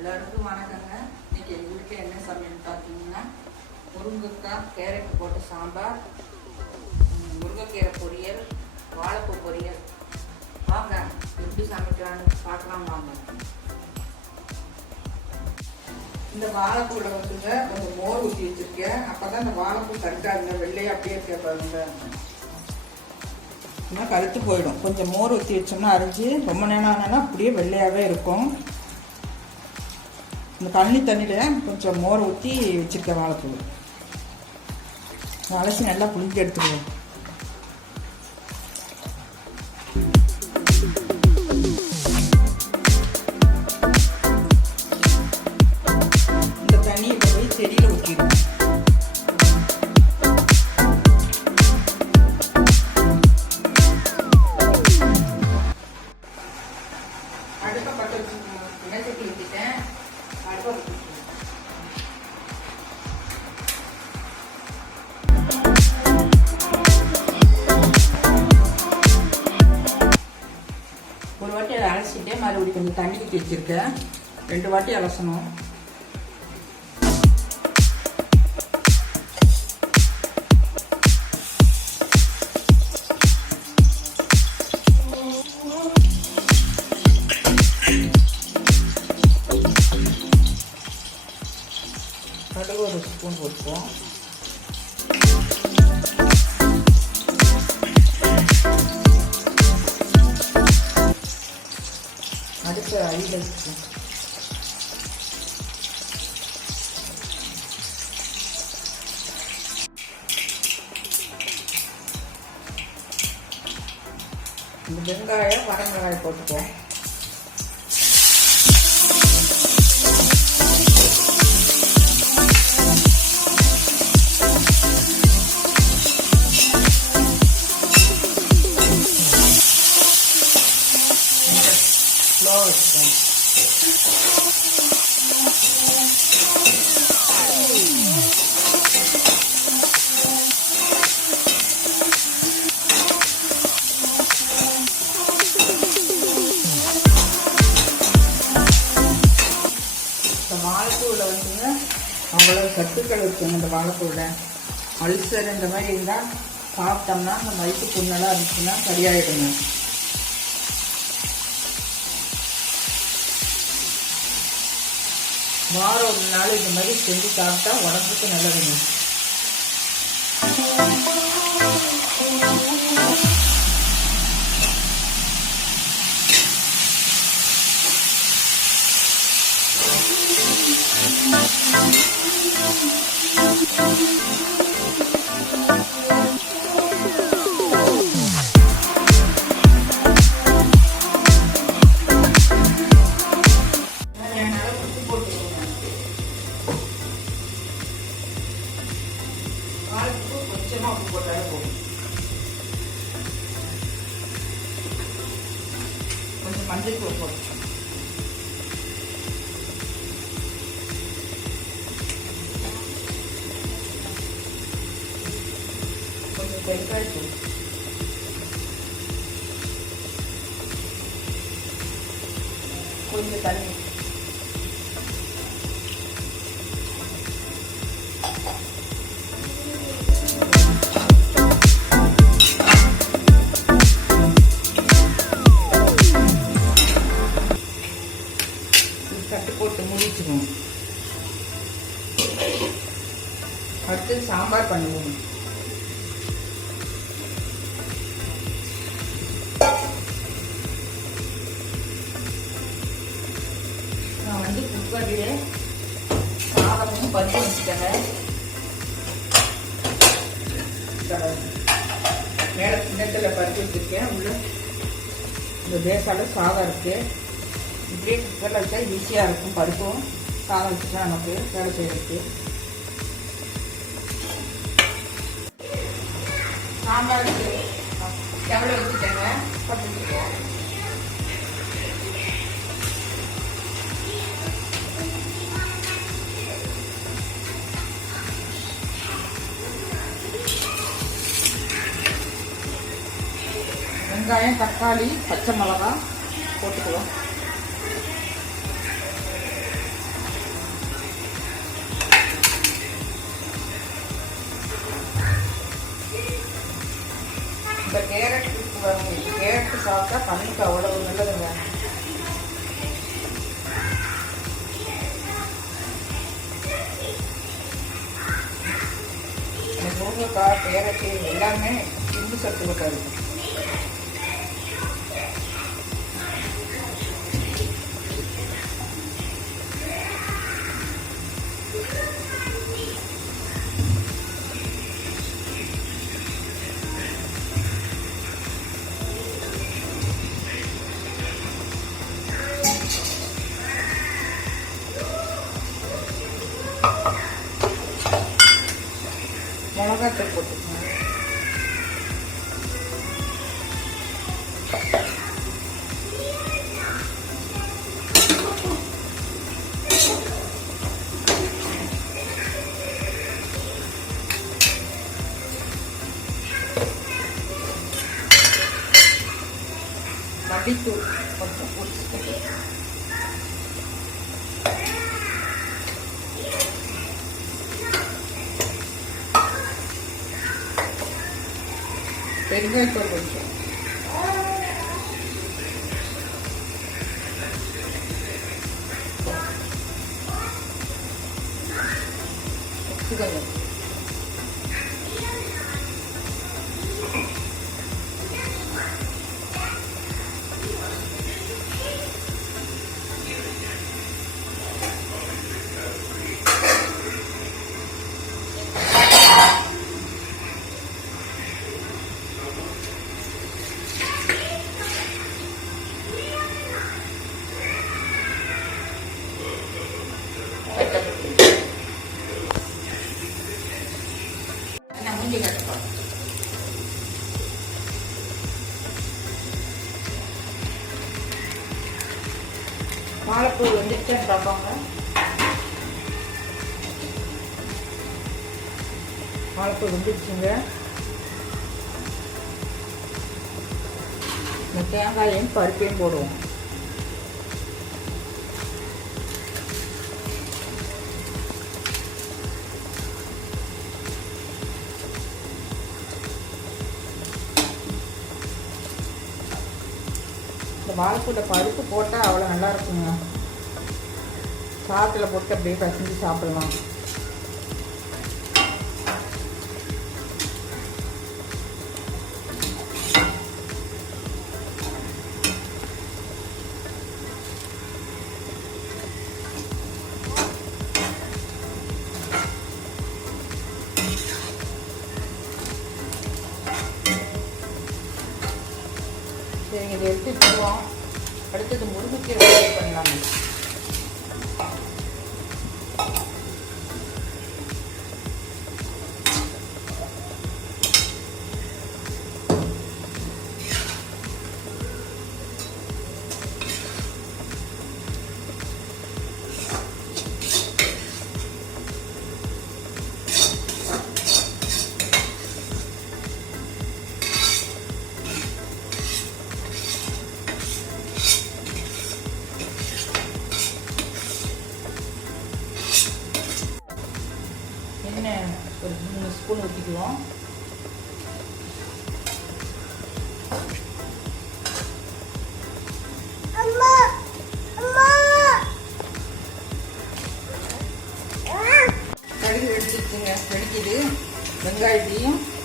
எல்லாருக்கும் வணக்கங்க. இன்னைக்கு எங்கள் வீட்டில் என்ன சமையல் பார்த்தீங்கன்னா முருங்கைக்காய் கேரட் போட்டு சாம்பார் முருங்கைக்கீரை பொரியல் வாழைப்பூ பொரியல். வாங்க எப்படி சமைக்கிறான்னு பார்க்கலாம் வாங்க. இந்த வாழைப்பூவில் வந்துங்க கொஞ்சம் மோர் ஊற்றி வச்சிருக்கேன். அப்போ தான் இந்த வாழைப்பூ கருக்காதுங்க வெள்ளையாக அப்படியே இருக்க பாருங்க. கருத்து போயிடும். கொஞ்சம் மோர் ஊற்றி வச்சோம்னா அரைஞ்சி ரொம்ப நேரம் ஆனால் அப்படியே வெள்ளையாகவே இருக்கும். இந்த தண்ணி தண்ணியில் கொஞ்சம் மோர் ஊற்றி வச்சுருக்கேன் வாழைப்பூ. அலசி நல்லா புளிஞ்சு எடுத்துக்குவோம் ஒரு வாட்டி அதை அலசிட்டு மறுபடியும் கொஞ்சம் தண்ணி ஊற்றி வச்சுருக்கேன். ரெண்டு வாட்டி அலசணும். இந்த வெங்காயம் வரமிளகாய் போட்டுப்போம் அவ்வளோ சத்துக்கள் இருக்குங்க இந்த வாழைப்பூவில் அல்சர் இந்த மாதிரி இருந்தால் சாப்பிட்டோம்னா அந்த வயிற்று புண்ணெல்லாம் இருந்துச்சுன்னா சரியாயிடுங்க. வாரம் ஒரு நாள் இந்த மாதிரி செஞ்சு சாப்பிட்டா உடம்புக்கு நல்லதுங்க. கொஞ்சம் பெருங்காயத்தூள் கொஞ்சம் வந்து சாதமும் பருப்பு வச்சுட்டேங்க மேலே கிண்ணத்தில் வச்சுருக்கேன். உள்ள இந்த பேசால சாதம் இருக்குது இப்படியே குக்கரில் வச்சா ஈஸியாக இருக்கும். பருப்பும் சாதம் வச்சுட்டா நமக்கு வேலை செய்யறதுக்கு. சாம்பாருக்கு எவ்வளோ வச்சுட்டேங்க போட்டுருக்கோம் வெங்காயம் தக்காளி பச்சை மிளகா போட்டுக்குவோம். இந்த கேரட் கேரட்டு சாப்பிட்டா கண்ணுக்கு அவ்வளவு நல்லதுங்க முருங்கைக்காய் கேரட்டு எல்லாமே இந்து சத்துக்கிட்ட இருக்கும் Gracias, பெருங்காயத்தூள் கொஞ்சம் உப்பு கொஞ்சம் வாழைப்பூ வந்துருச்சான்னு பார்ப்பாங்க வாழைப்பூ வந்துருச்சுங்க. இந்த தேங்காயையும் பருப்பையும் போடுவோம். இந்த வாழைப்பூட பருப்பு போட்டால் அவ்வளோ நல்லா இருக்குங்க. சாதத்தில் போட்டு அப்படியே பசஞ்சு சாப்பிடலாம்.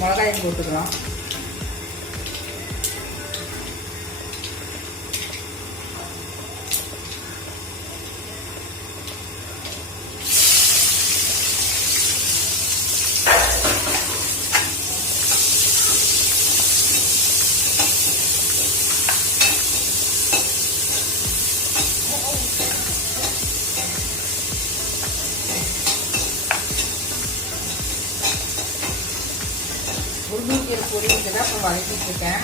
மிளகாயும் போட்டுக்கலாம். முருங்கைக்கீரை பொரியலுக்கு தான் இப்போ வதக்கிட்டு இருக்கேன்.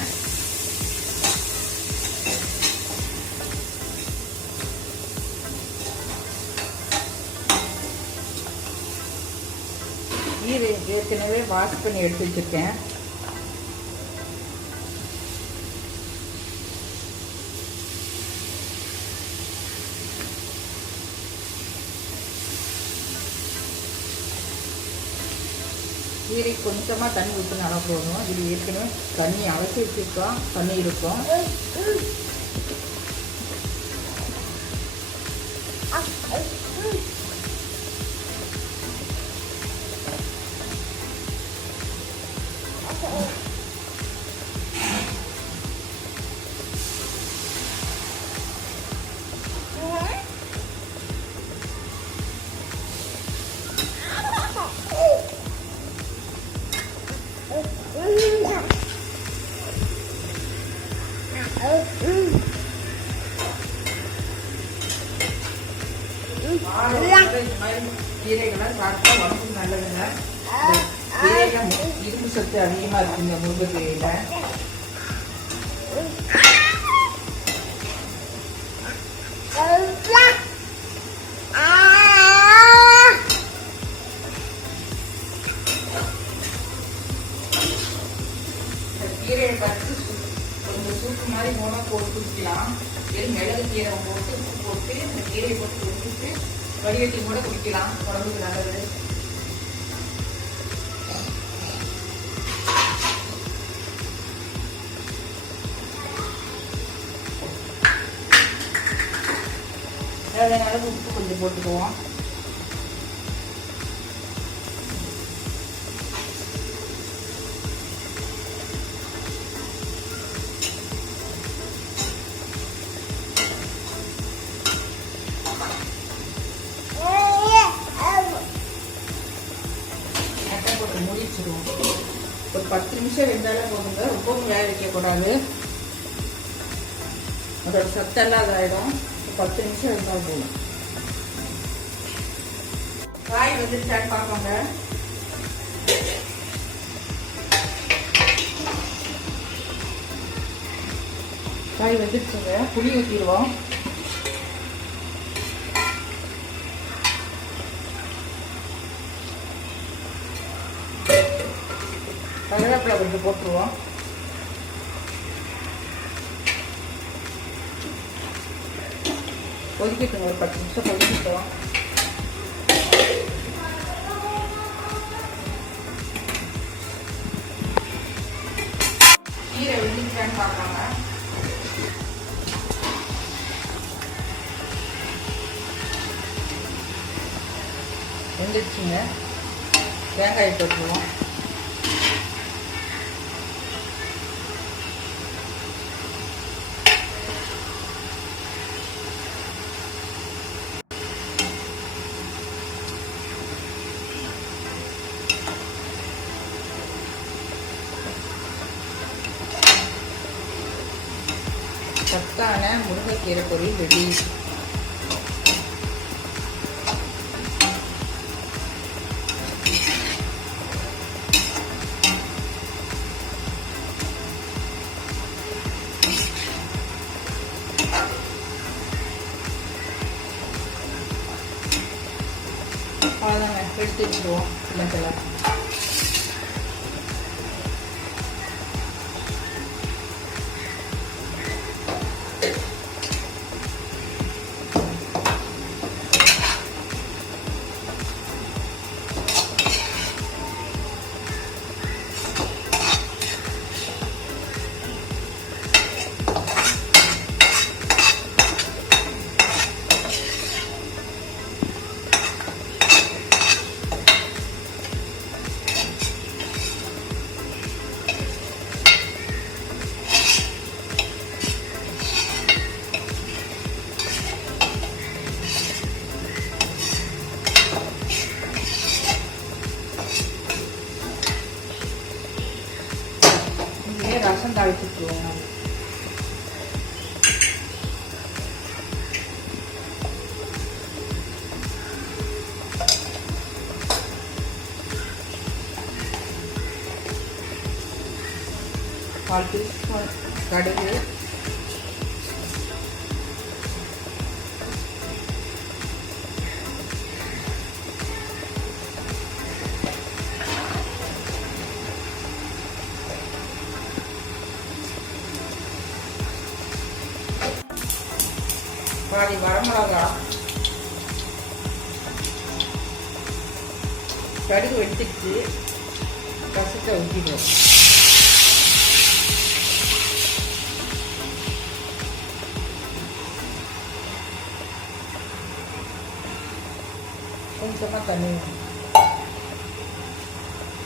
கீரை ஏற்கனவே வாஷ் பண்ணி எடுத்து வச்சுருக்கேன் கீரை கொஞ்சமாக தண்ணி ஊற்றினா போதும் இது ஏற்கனவே தண்ணி அலசி வச்சுருக்கோம். தண்ணி இருக்கும். கீரைகளை சாப்பிட்டா உடம்புக்கு நல்லதுங்க. இரும்பு சத்து அதிகமாக இருக்குங்க முருங்கைக்கீரையில் குடிக்கலாம் உடம்புக்கு நல்லது. அதனால உப்பு கொஞ்சம் போட்டுக்குவோம். வைக்கக்கூடாது. அதோட சத்தெல்லாம் இதாயிடும். பத்து நிமிஷம் இருந்தால் போதும். காய் வந்துருச்சான்னு பார்ப்போங்க காய் வந்துருச்சுங்க. புளி ஊற்றிடுவோம் கருவேப்பிலை கொஞ்சம் போட்டுருவோம். கொதிக்கட்டும் ஒரு பத்து நிமிஷம் கொதிக்கட்டும் கீரை வெந்துச்சான்னு பார்ப்பாங்க வெந்துச்சுங்க தேங்காய் போட்டுருவோம் சத்தான முருங்கைக்கீரை பொரியல் ரெடி இங்கே ரசம் தாளிச்சுக்குவோம் கால் டீஸ்பூன் கடுகு 말이 말하라가 자리도 왜 찍지? 갔을 때 우기고. 엄청 많다네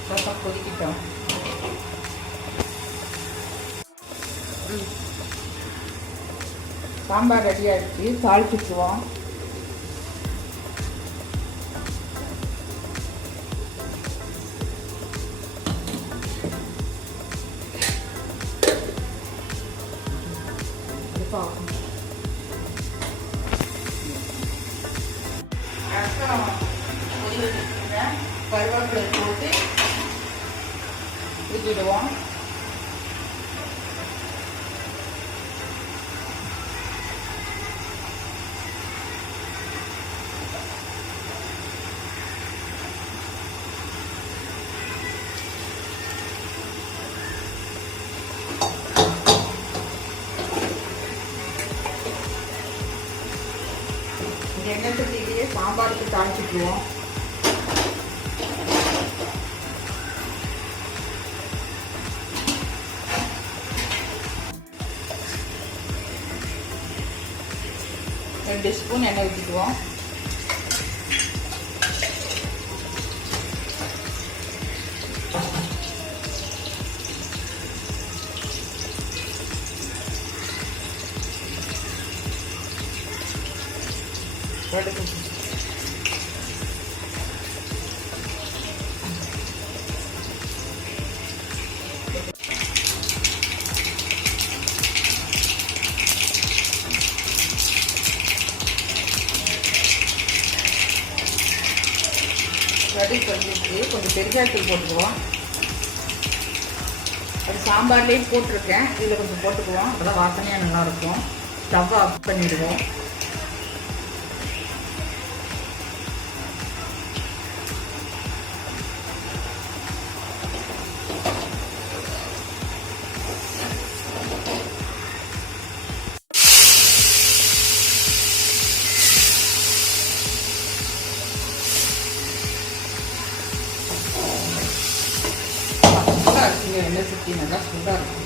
바삭 거리기죠 சாம்பார் ரெடியாக இருக்குது தாளிச்சுக்குவோம் எண்ணெய் சட்டிலேயே சாம்பாருக்கு தாளிச்சுக்குவோம். ரெண்டு ஸ்பூன் எண்ணெய் ஊற்றிக்குவோம் கடுகு கடுகு கொஞ்சம் கொஞ்சம் பெருசாத்தூள் போட்டுக்குவோம். அது சாம்பார்லேயும் போட்டிருக்கேன். இதில் கொஞ்சம் போட்டுக்குவோம். அப்பதான் வாசனையாக நல்லாயிருக்கும் ஸ்டவ் ஆஃப் பண்ணிவிடுவோம் நல்லா சூடாக இருக்கும்.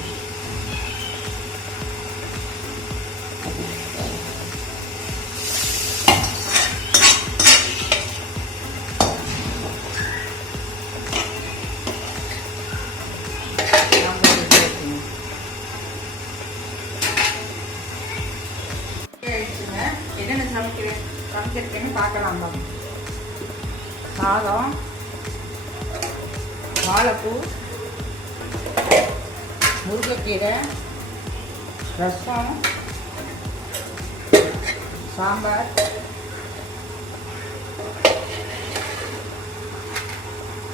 என்னென்ன சமைக்கிறேன்? சமைச்சிருக்கேன்னு பார்க்கலாம் சாதம் வாழைப்பூ முருங்கைக்கீரை ரசம் சாம்பார்.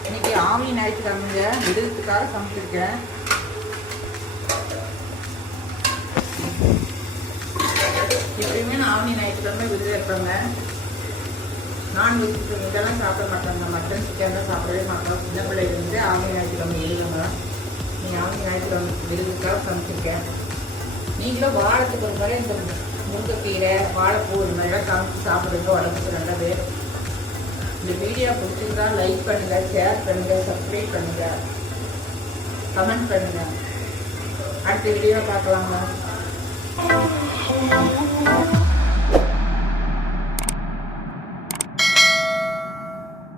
இன்னைக்கு ஆவி ஞாயிற்றுக்கிழமைங்க. விடுதத்துக்காக சமைச்சிருக்கேன். எப்பயுமே நான் ஆவணி ஞாயிற்றுக்கிழமை விருது இருப்பேங்க. நான்வெஜ் இதெல்லாம் சாப்பிட மாட்டாங்க. மட்டன் சிக்கன்லாம் சாப்பிடவே மாட்டோம். சின்ன பிள்ளைலேருந்து ஆவணி ஞாயிற்றுக்கிழமை எழுதுங்க ஞாபகம் ஆவணி ஞாயிற்றுக்கிழமை விருதுக்காக சமைச்சிருக்கேன். நீங்களும் வாரத்துக்கு ஒரு முறை இந்த முருங்கைக்கீரை வாழைப்பூ இது மாதிரிலாம் சமைச்சு சாப்பிடுங்க உடம்புக்கு நல்லது. இந்த வீடியோ பிடிச்சிருந்தா லைக் பண்ணுங்க ஷேர் பண்ணுங்க சப்ஸ்கிரைப் பண்ணுங்க. கமெண்ட் பண்ணுங்க. அடுத்த வீடியோ பார்க்கலாமா?